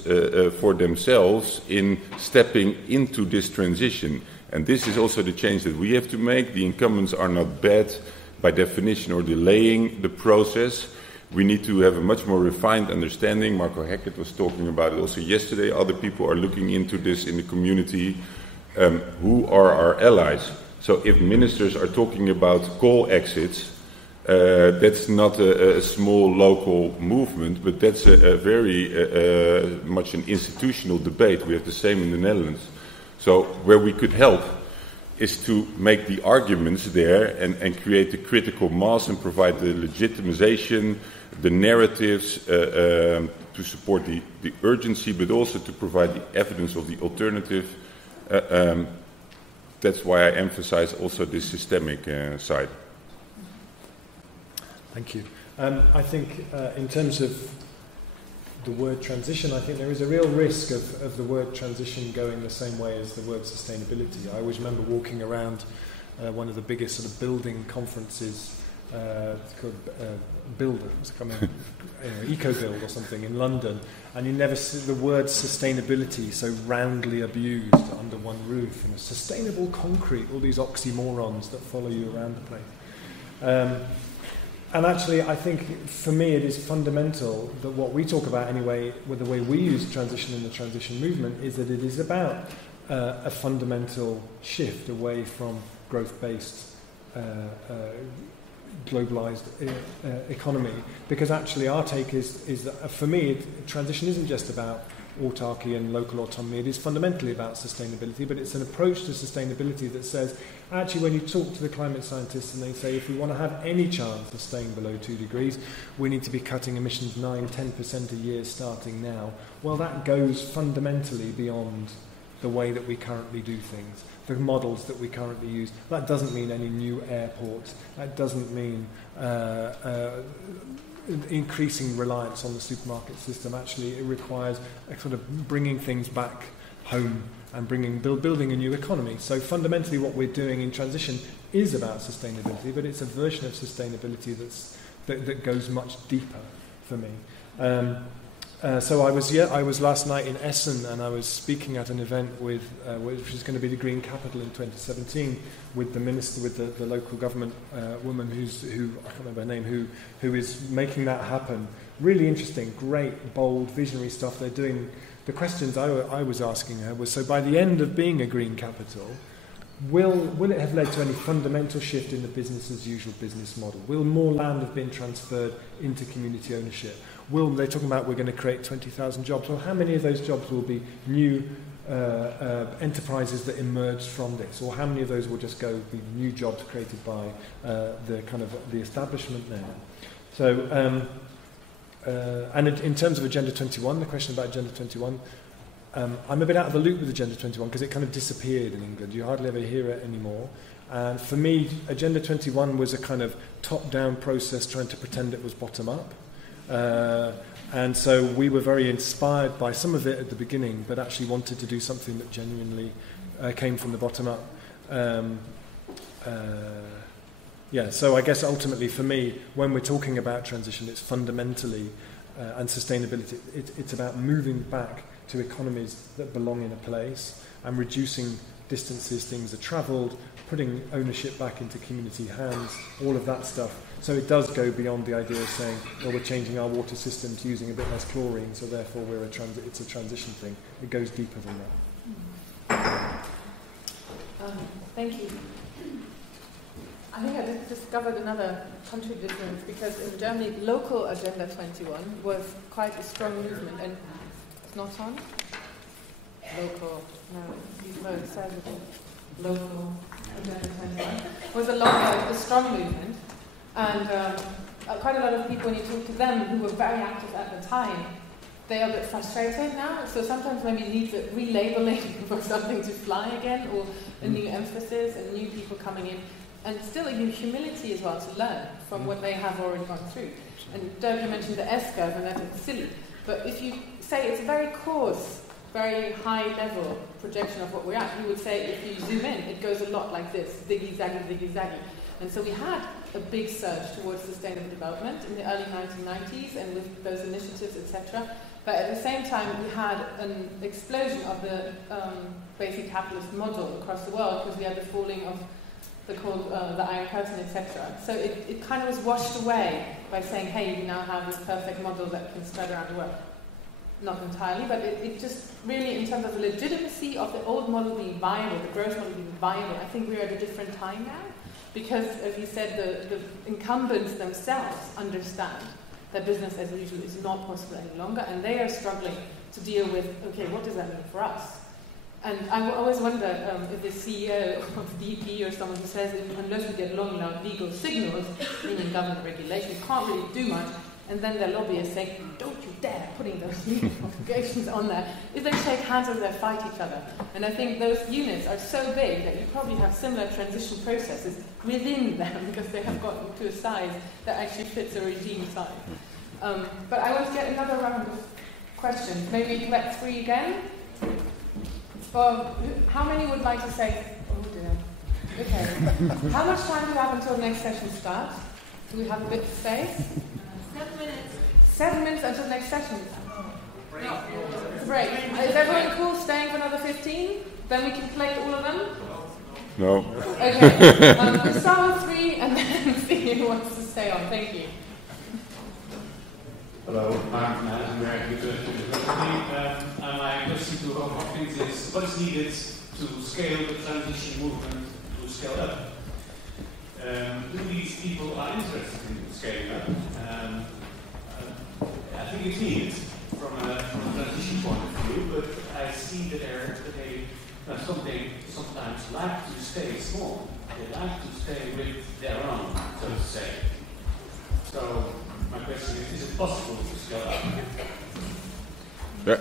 for themselves in stepping into this transition. And this is also the change that we have to make. The incumbents are not bad by definition or delaying the process. We need to have a much more refined understanding. Marco Hackett was talking about it also yesterday. Other people are looking into this in the community. Who are our allies? So if ministers are talking about coal exits, that's not a small local movement, but that's a very much an institutional debate. We have the same in the Netherlands. So where we could help is to make the arguments there and create the critical mass and provide the legitimization, the narratives to support the urgency, but also to provide the evidence of the alternative. That's why I emphasize also this systemic side. Thank you. I think in terms of the word transition, I think there is a real risk of the word transition going the same way as the word sustainability. I always remember walking around one of the biggest sort of building conferences, it's called Build, it's kind of Eco-Build or something in London, and you never see the word sustainability so roundly abused under one roof. You know, sustainable concrete, all these oxymorons that follow you around the place. And actually, I think, for me, it is fundamental that what we talk about anyway, with the way we use transition in the transition movement, is that it is about a fundamental shift away from growth-based, globalized economy. Because actually, our take is that, for me, transition isn't just about autarky and local autonomy. It is fundamentally about sustainability, but it's an approach to sustainability that says, actually, when you talk to the climate scientists and they say, if we want to have any chance of staying below 2 degrees, we need to be cutting emissions 9-10% a year starting now. Well, that goes fundamentally beyond the way that we currently do things, the models that we currently use. That doesn't mean any new airports. That doesn't mean increasing reliance on the supermarket system. Actually, it requires a sort of bringing things back home and building a new economy. So fundamentally what we're doing in transition is about sustainability, but it's a version of sustainability that goes much deeper for me. So I was last night in Essen, and I was speaking at an event with which is going to be the Green Capital in 2017, with the minister, with the local government woman who I can't remember her name, who is making that happen. Really interesting, great, bold, visionary stuff they're doing. The questions I was asking her was, so by the end of being a green capital, will it have led to any fundamental shift in the business as usual business model? Will more land have been transferred into community ownership? They're talking about we're going to create 20,000 jobs. Well, how many of those jobs will be new enterprises that emerge from this? Or how many of those will just be new jobs created by the establishment now? So, and in terms of Agenda 21, the question about Agenda 21, I'm a bit out of the loop with Agenda 21 because it kind of disappeared in England. You hardly ever hear it anymore. And for me, Agenda 21 was a kind of top-down process trying to pretend it was bottom-up. And so we were very inspired by some of it at the beginning, but actually wanted to do something that genuinely came from the bottom-up. So I guess ultimately for me, when we're talking about transition, it's fundamentally, and sustainability, it's about moving back to economies that belong in a place and reducing distances things are travelled, putting ownership back into community hands, all of that stuff. So it does go beyond the idea of saying, well, we're changing our water system to using a bit less chlorine, so therefore it's a transition thing. It goes deeper than that. Thank you. I think I discovered another country difference, because in Germany, local Agenda 21 was quite a strong movement, and it's not on? Local, no, it says it. Local Agenda 21 was a strong movement, and quite a lot of people, when you talk to them who were very active at the time, they are a bit frustrated now. So sometimes maybe need the relabeling for something to fly again, or a new emphasis and new people coming in. And still a new humility as well to learn from what they have already gone through. And Dirk, you mentioned the S-curve, and that's silly. But if you say it's a very coarse, very high-level projection of what we're at, you would say if you zoom in, it goes a lot like this, ziggy-zaggy, ziggy-zaggy. And so we had a big surge towards sustainable development in the early 1990s, and with those initiatives, etc. But at the same time, we had an explosion of the basic capitalist model across the world, because we had the falling of the Iron Curtain, etc. So it kind of was washed away by saying, hey, we now have this perfect model that can spread around the world. Not entirely, but it just really, in terms of the legitimacy of the old model being viable, the growth model being viable, I think we're at a different time now. Because, as you said, the incumbents themselves understand that business as usual is not possible any longer, and they are struggling to deal with, okay, what does that mean for us? And I always wonder if the CEO of BP or someone who says, unless we get long enough legal signals, meaning government regulation, we can't really do much, and then their lobbyists say, don't you dare putting those legal obligations on there, if they shake hands or they fight each other. And I think those units are so big that you probably have similar transition processes within them, because they have gotten to a size that actually fits a regime size. But I want to get another round of questions. Maybe let 3 again. Well, how many would like to say, oh dear, okay. How much time do we have until the next session starts? Do we have a bit of space? 7 minutes. 7 minutes until the next session? No. Break. Is everyone cool staying for another 15? Then we can collect all of them? No. Okay. We'll start with 3 and then see who wants to stay on. Thank you. Hello, I'm from Hunderte Göpel-Auftritte. And my question to Rob Hopkins is, what is needed to scale the transition movement to scale up? Do these people are interested in scaling up? I think it's needed from a transition point of view, but I see that they sometimes like to stay small. They like to stay with their own, so to say. So my question is it possible to scale up? Yeah,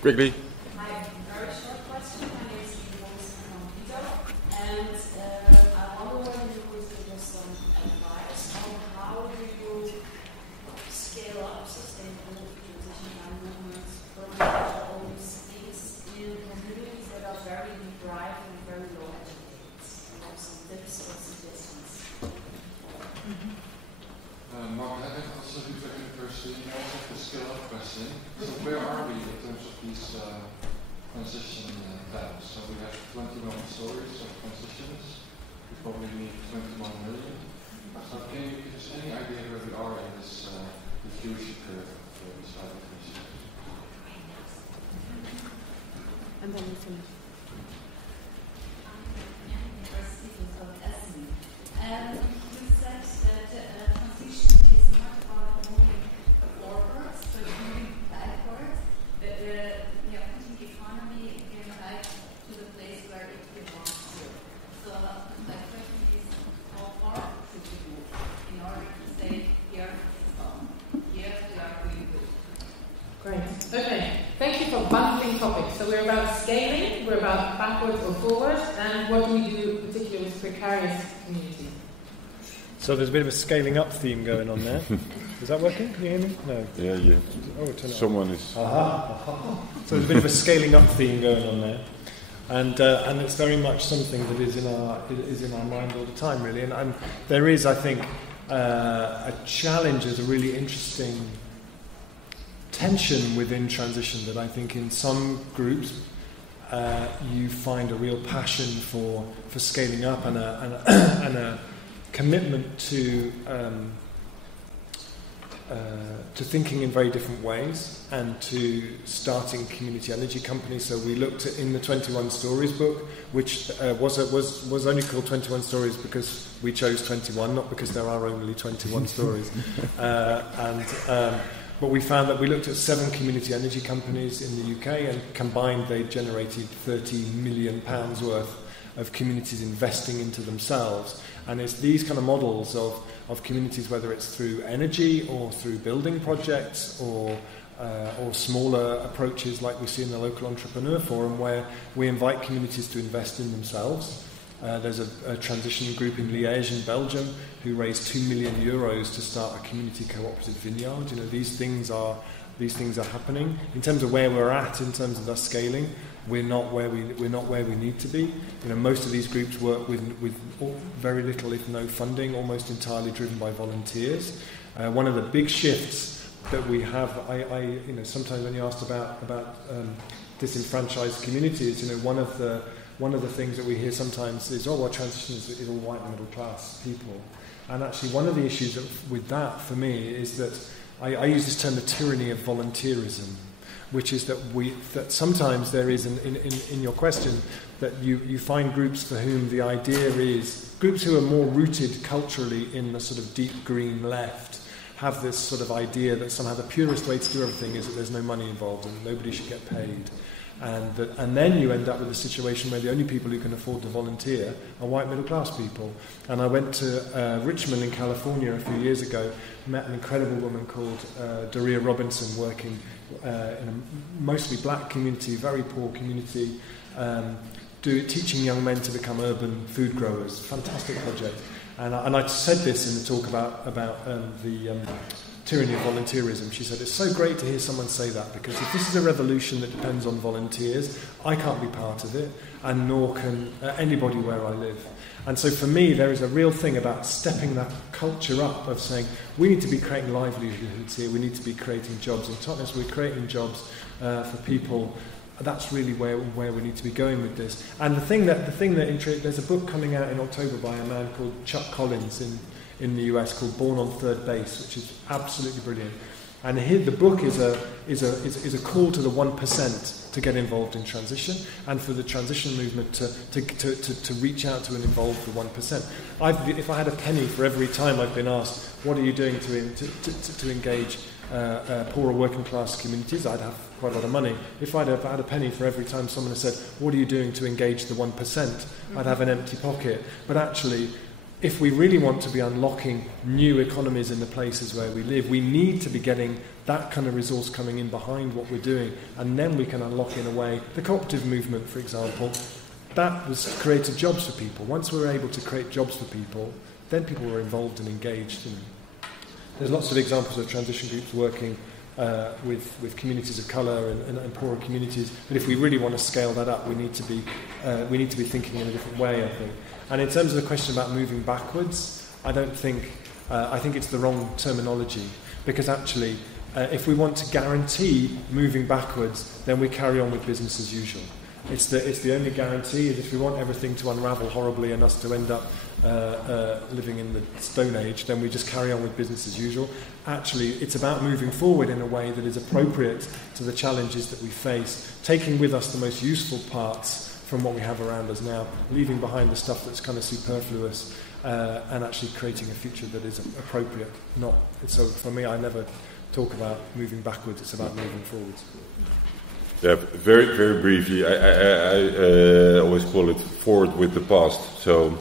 quickly. Hi, very short question. My name is from VIDEO, and I wonder whether you could give us some advice on how do you scale up sustainable transition movements from all these things in communities that are very deprived and very low educated. Some tips or suggestions. Mark, I have also a question. I also have a scale-up question. So where are we in terms of these transition plans? So we have 21 stories of transitions. We probably need 21 million. So can you give us any idea where we are in this diffusion curve of this application? And then we finish. You said that transition is not about moving forwards, but moving backwards. That putting the economy back to the place where it belongs to. So my question is, how far should we move in order to say here is home? Here we are doing good. Great. Okay. Thank you for bundling topics. So we're about scaling, we're about backwards or forwards, and what do we do particularly with precarious communities? So there's a bit of a scaling up theme going on there. Is that working? Can you hear me? No. Yeah. Oh, turn it Someone on. is. So there's a bit of a scaling up theme going on there, and it's very much something that is in our mind all the time, really. And there is, I think, a challenge as a really interesting tension within transition that I think in some groups you find a real passion for scaling up and a commitment to thinking in very different ways and to starting community energy companies. So we looked at, in the 21 Stories book, which was only called 21 Stories because we chose 21, not because there are only 21 stories. But we found that we looked at 7 community energy companies in the UK, and combined they generated £30 million worth of communities investing into themselves. And it's these kind of models of communities, whether it's through energy or through building projects or or smaller approaches like we see in the local entrepreneur forum, where we invite communities to invest in themselves. There's a transition group in Liège in Belgium who raised €2 million to start a community cooperative vineyard. You know, these things are happening. In terms of where we're at, in terms of us scaling, we're not where we need to be. You know, most of these groups work with very little, if no funding, almost entirely driven by volunteers. One of the big shifts that we have, you know, sometimes when you asked about disenfranchised communities, you know, one of the things that we hear sometimes is, oh, well, transition is all white middle class people. And actually, one of the issues with that for me is that I use this term, the tyranny of volunteerism, which is that sometimes there is, in your question, that you find groups for whom the idea is, groups who are more rooted culturally in the sort of deep green left, have this sort of idea that somehow the purest way to do everything is that there's no money involved and nobody should get paid. And then you end up with a situation where the only people who can afford to volunteer are white middle class people. And I went to Richmond in California a few years ago, met an incredible woman called Daria Robinson, working in a mostly black community, very poor community, teaching young men to become urban food growers. Fantastic project. And I said this in the talk about the tyranny of volunteerism. She said, it's so great to hear someone say that, because if this is a revolution that depends on volunteers, I can't be part of it, and nor can anybody where I live. And so for me, there is a real thing about stepping that culture up of saying, we need to be creating livelihoods here, we need to be creating jobs. In Totnes, we're creating jobs for people. That's really where we need to be going with this. And the thing that there's a book coming out in October by a man called Chuck Collins in the US called Born on Third Base, which is absolutely brilliant. And here the book is a call to the 1% to get involved in transition, and for the transition movement to reach out to and involve the 1%. If I had a penny for every time I've been asked, what are you doing to engage poorer working class communities, I'd have quite a lot of money. If I'd have had a penny for every time someone has said, what are you doing to engage the 1%, I'd have an empty pocket. But actually, if we really want to be unlocking new economies in the places where we live, we need to be getting that kind of resource coming in behind what we're doing, and then we can unlock, in a way, the cooperative movement, for example. That was created jobs for people. Once we were able to create jobs for people, then people were involved and engaged. There's lots of examples of transition groups working with communities of colour and poorer communities. But if we really want to scale that up, we need to be thinking in a different way, I think. And in terms of the question about moving backwards, I think it's the wrong terminology, because actually, if we want to guarantee moving backwards, then we carry on with business as usual. It's the only guarantee. Is if we want everything to unravel horribly and us to end up living in the Stone Age, then we just carry on with business as usual. Actually, it's about moving forward in a way that is appropriate to the challenges that we face, taking with us the most useful parts from what we have around us now, leaving behind the stuff that's kind of superfluous, and actually creating a future that is appropriate. So for me, I never talk about moving backwards, it's about moving forwards. Yeah, very, very briefly, I always call it forward with the past. So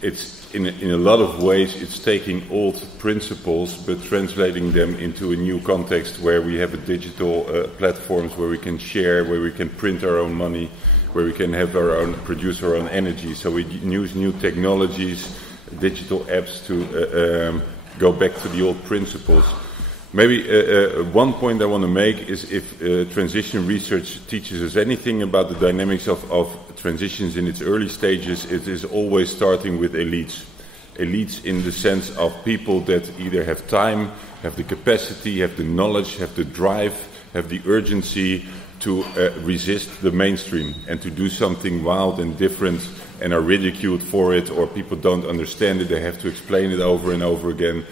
it's in a lot of ways, it's taking old principles but translating them into a new context where we have a digital platforms where we can share, where we can print our own money, where we can have produce our own energy. So we use new technologies, digital apps to go back to the old principles. Maybe one point I want to make is if transition research teaches us anything about the dynamics of transitions in its early stages, it is always starting with elites. Elites in the sense of people that either have time, have the capacity, have the knowledge, have the drive, have the urgency to resist the mainstream and to do something wild and different, and are ridiculed for it, or people don't understand it, they have to explain it over and over again.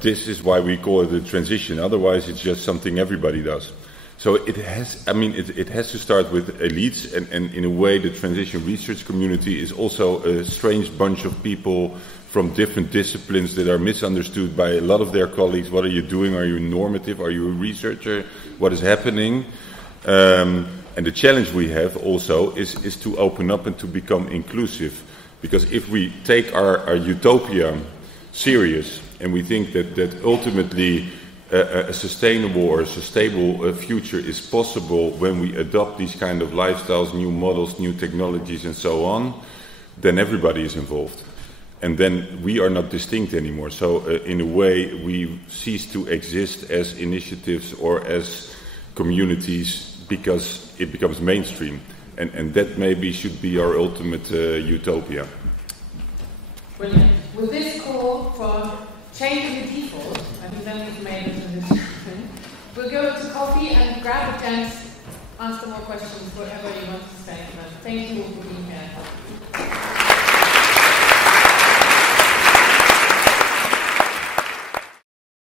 This is why we call it a transition. Otherwise, it's just something everybody does. So it has to start with elites, and in a way, the transition research community is also a strange bunch of people from different disciplines that are misunderstood by a lot of their colleagues. What are you doing? Are you normative? Are you a researcher? What is happening? And the challenge we have also is to open up and to become inclusive. Because if we take our utopia serious, and we think that ultimately a sustainable or a sustainable future is possible when we adopt these kind of lifestyles, new models, new technologies and so on, then everybody is involved. And then we are not distinct anymore. So in a way, we cease to exist as initiatives or as communities because it becomes mainstream. And that maybe should be our ultimate utopia. Brilliant. With this call for changing the default, I think then we've made it in this thing. We'll go to coffee and grab a chance, answer more questions, whatever you want to say. But thank you all for being here.